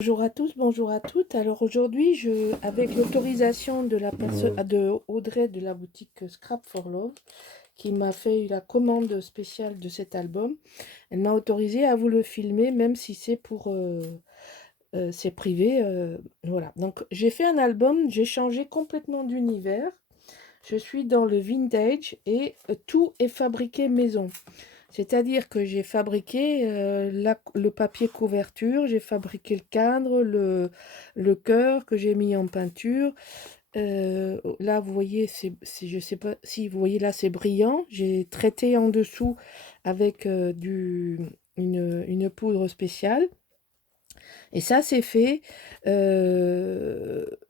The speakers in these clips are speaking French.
Bonjour à tous, bonjour à toutes. Alors aujourd'hui, avec l'autorisation de de Audrey de la boutique Scrap for Love, qui m'a fait la commande spéciale de cet album, elle m'a autorisé à vous le filmer, même si c'est privé. Voilà. Donc j'ai fait un album, j'ai changé complètement d'univers. Je suis dans le vintage et tout est fabriqué maison. C'est-à-dire que j'ai fabriqué le papier couverture, j'ai fabriqué le cadre, le cœur que j'ai mis en peinture. Là, vous voyez, je sais pas si vous voyez là, c'est brillant. J'ai traité en dessous avec une poudre spéciale. Et ça, c'est fait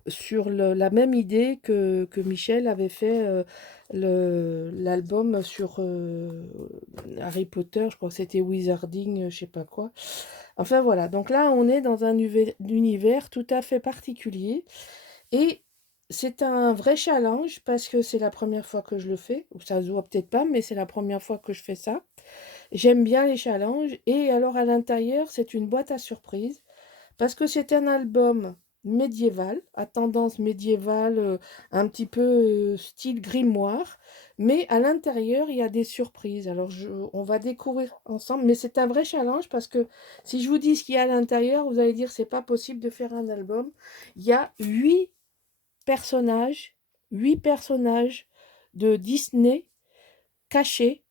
sur la même idée que Michel avait fait l'album sur Harry Potter, je crois que c'était Wizarding, je sais pas quoi. Enfin voilà, donc là, on est dans un univers tout à fait particulier. Et c'est un vrai challenge parce que c'est la première fois que je le fais, ou ça se voit peut-être pas, mais c'est la première fois que je fais ça. J'aime bien les challenges. Et alors à l'intérieur, c'est une boîte à surprise. Parce que c'est un album médiéval, à tendance médiévale, un petit peu style grimoire, mais à l'intérieur, il y a des surprises. Alors, on va découvrir ensemble, mais c'est un vrai challenge parce que si je vous dis ce qu'il y a à l'intérieur, vous allez dire c'est pas possible de faire un album. Il y a personnages, 8 personnages de Disney cachés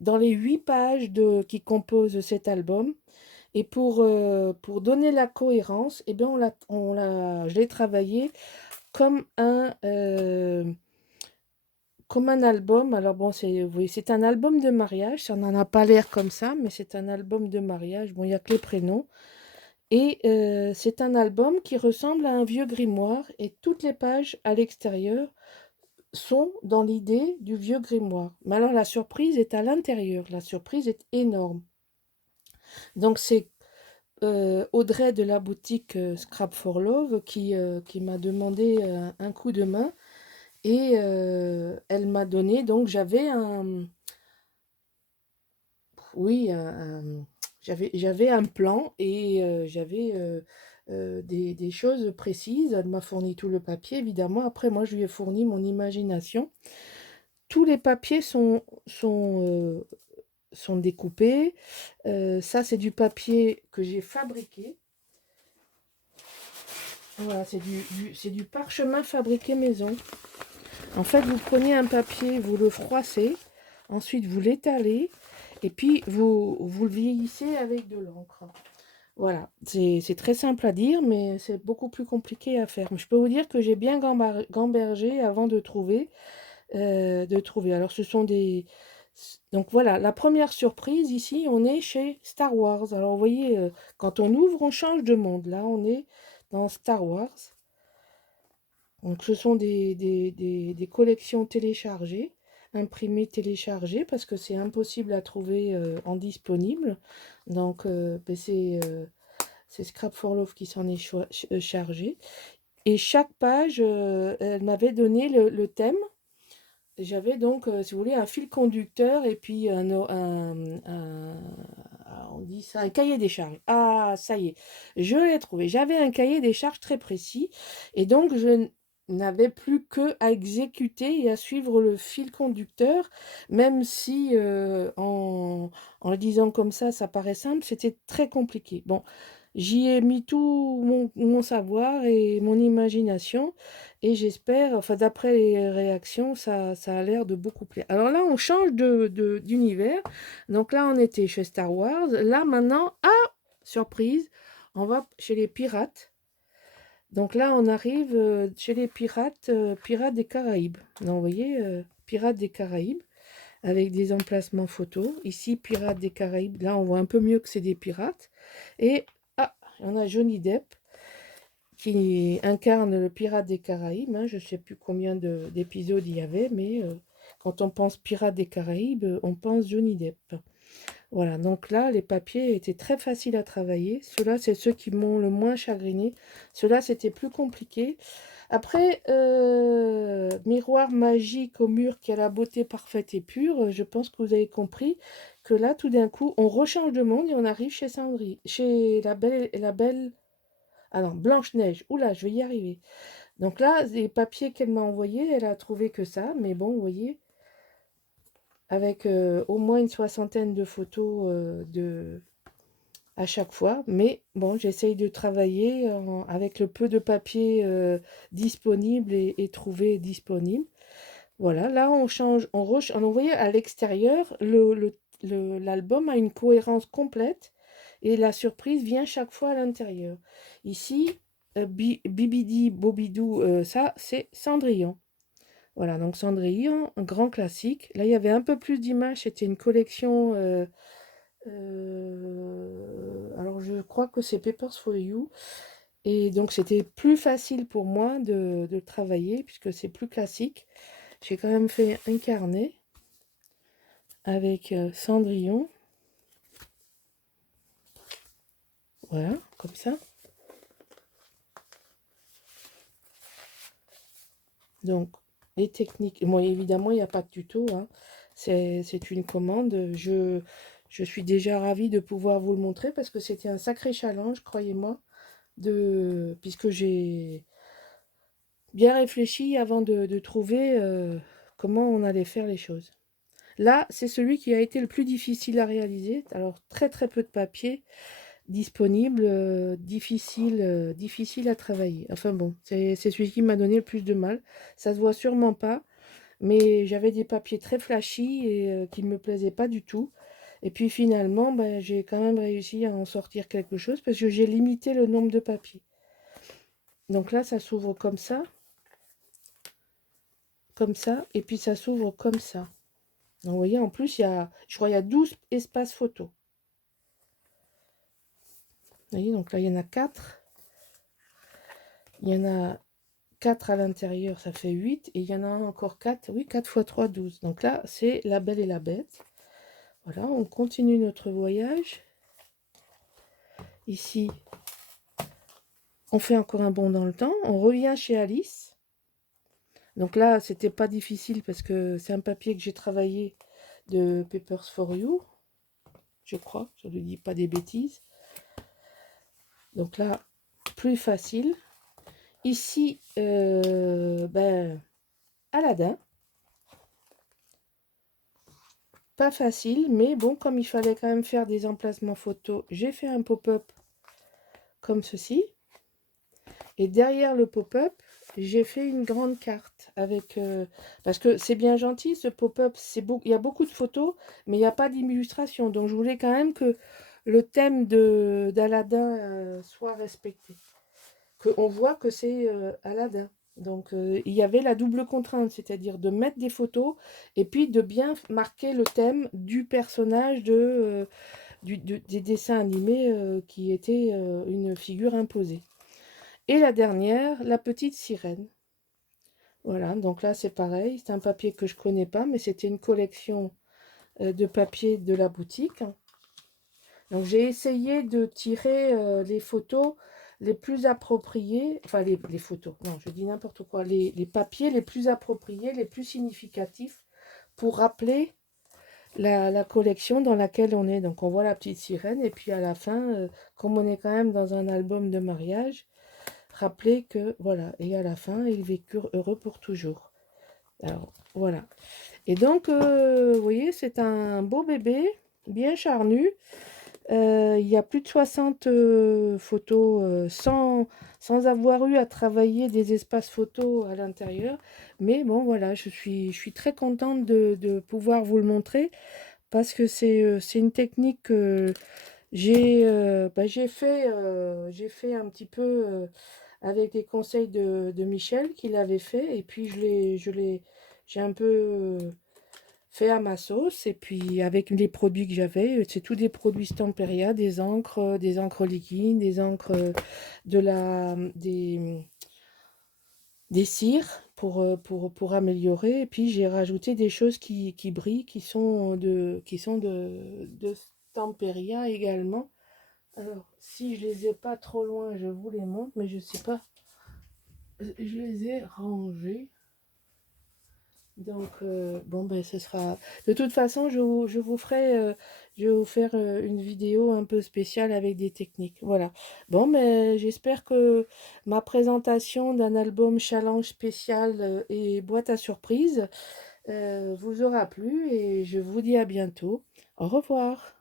dans les 8 pages qui composent cet album. Et pour donner la cohérence, eh bien je l'ai travaillé comme comme un album. Alors bon, oui, c'est un album de mariage, ça n'en a pas l'air comme ça, mais c'est un album de mariage. Bon, il n'y a que les prénoms. Et c'est un album qui ressemble à un vieux grimoire et toutes les pages à l'extérieur sont dans l'idée du vieux grimoire. Mais alors la surprise est à l'intérieur, la surprise est énorme. Donc c'est Audrey de la boutique Scrap for Love qui m'a demandé un coup de main et elle m'a donné, donc oui, j'avais un plan et j'avais des choses précises. Elle m'a fourni tout le papier, évidemment. Après, moi, je lui ai fourni mon imagination. Tous les papiers sont découpés. Ça, c'est du papier que j'ai fabriqué. Voilà, c'est du parchemin fabriqué maison. En fait, vous prenez un papier, vous le froissez, ensuite vous l'étalez, et puis vous le vieillissez avec de l'encre. Voilà, c'est très simple à dire, mais c'est beaucoup plus compliqué à faire. Je peux vous dire que j'ai bien gambergé avant de trouver. Alors, ce sont des... Donc voilà, la première surprise, ici, on est chez Star Wars. Alors, vous voyez, quand on ouvre, on change de monde. Là, on est dans Star Wars. Donc, ce sont des collections téléchargées, imprimées, téléchargées, parce que c'est impossible à trouver en disponible. Donc, ben, c'est Scrap for Love qui s'en est chargé. Et chaque page, elle m'avait donné le thème. J'avais donc, si vous voulez, un fil conducteur et puis on dit ça, un cahier des charges. Ah, ça y est, je l'ai trouvé. J'avais un cahier des charges très précis et donc je n'avais plus que à exécuter et à suivre le fil conducteur, même si en le disant comme ça paraît simple, c'était très compliqué. Bon, j'y ai mis tout mon savoir et mon imagination. Et j'espère, enfin d'après les réactions, ça a l'air de beaucoup plaire. Alors là, on change d'univers. Donc là, on était chez Star Wars. Là, maintenant, ah, surprise, on va chez les pirates. Donc là, on arrive chez les pirates, pirates des Caraïbes. Donc, vous voyez, pirates des Caraïbes, avec des emplacements photos. Ici, pirates des Caraïbes. Là, on voit un peu mieux que c'est des pirates. Et, ah, on a Johnny Depp qui incarne le pirate des Caraïbes, hein. Je ne sais plus combien d'épisodes il y avait, mais quand on pense pirate des Caraïbes, on pense Johnny Depp. Voilà, donc là, les papiers étaient très faciles à travailler. Ceux-là, c'est ceux qui m'ont le moins chagriné. Ceux-là, c'était plus compliqué. Après, miroir magique au mur qui a la beauté parfaite et pure, je pense que vous avez compris que là, tout d'un coup, on rechange de monde et on arrive chez Sandrine, chez la belle Ah non, Blanche-Neige. Oula, je vais y arriver. Donc là, les papiers qu'elle m'a envoyés, elle a trouvé que ça. Mais bon, vous voyez, avec au moins une soixantaine de photos à chaque fois. Mais bon, j'essaye de travailler avec le peu de papier disponible et trouvé disponible. Voilà, là on change, on voyait à l'extérieur, l'album a une cohérence complète et la surprise vient chaque fois à l'intérieur. Ici, Bibidi Bobidou, ça c'est Cendrillon. Voilà, donc Cendrillon, un grand classique. Là, il y avait un peu plus d'images, c'était une collection. Alors, je crois que c'est Papers for You. Et donc, c'était plus facile pour moi de travailler puisque c'est plus classique. J'ai quand même fait un carnet avec Cendrillon. Voilà, comme ça. Donc, les techniques. Bon, évidemment, il n'y a pas de tuto, hein. C'est une commande. Je suis déjà ravie de pouvoir vous le montrer parce que c'était un sacré challenge, croyez-moi, puisque j'ai bien réfléchi avant de trouver comment on allait faire les choses. Là, c'est celui qui a été le plus difficile à réaliser. Alors, très très peu de papier disponible, difficile à travailler. Enfin bon, c'est celui qui m'a donné le plus de mal. Ça se voit sûrement pas, mais j'avais des papiers très flashy et qui ne me plaisaient pas du tout. Et puis finalement, ben, j'ai quand même réussi à en sortir quelque chose parce que j'ai limité le nombre de papiers. Donc là, ça s'ouvre comme ça, et puis ça s'ouvre comme ça. Donc, vous voyez, en plus, je crois qu'il y a 12 espaces photos. Vous voyez, donc là, il y en a 4. Il y en a 4 à l'intérieur, ça fait 8. Et il y en a encore 4. Oui, 4 x 3, 12. Donc là, c'est La Belle et la Bête. Voilà, on continue notre voyage. Ici, on fait encore un bond dans le temps. On revient chez Alice. Donc là, c'était pas difficile parce que c'est un papier que j'ai travaillé de Papers for You. Je crois, je ne dis pas des bêtises. Donc là, plus facile. Ici, ben, Aladdin. Pas facile, mais bon, comme il fallait quand même faire des emplacements photos, j'ai fait un pop-up comme ceci. Et derrière le pop-up, j'ai fait une grande carte avec... parce que c'est bien gentil, ce pop-up, il y a beaucoup de photos, mais il n'y a pas d'illustration. Donc je voulais quand même que le thème d'Aladin soit respecté. Qu'on voit que c'est Aladin. Donc il y avait la double contrainte, c'est-à-dire de mettre des photos et puis de bien marquer le thème du personnage des dessins animés qui était une figure imposée. Et la dernière, la petite sirène. Voilà, donc là c'est pareil, c'est un papier que je ne connais pas, mais c'était une collection de papier de la boutique. Donc j'ai essayé de tirer les photos les plus appropriées, enfin les photos, non je dis n'importe quoi, les papiers les plus appropriés, les plus significatifs pour rappeler la collection dans laquelle on est. Donc on voit la petite sirène et puis à la fin, comme on est quand même dans un album de mariage, rappeler que voilà, et à la fin ils vécurent heureux pour toujours. Alors voilà. Et donc vous voyez, c'est un beau bébé, bien charnu. Il y a plus de 60 photos sans avoir eu à travailler des espaces photos à l'intérieur. Mais bon, voilà, je suis très contente de pouvoir vous le montrer parce que c'est une technique que j'ai fait un petit peu avec les conseils de Michel qui l'avait fait. Et puis j'ai un peu fait à ma sauce. Et puis avec les produits que j'avais, c'est tous des produits Stamperia, des encres liquides, des encres des cires pour améliorer. Et puis j'ai rajouté des choses qui brillent, qui sont de Stamperia également. Alors, si je les ai pas trop loin, je vous les montre, mais je sais pas. Je les ai rangés. Donc, bon, ben, ce sera de toute façon, je vais vous faire, une vidéo un peu spéciale avec des techniques. Voilà. Bon, mais j'espère que ma présentation d'un album challenge spécial, et boîte à surprise, vous aura plu et je vous dis à bientôt. Au revoir.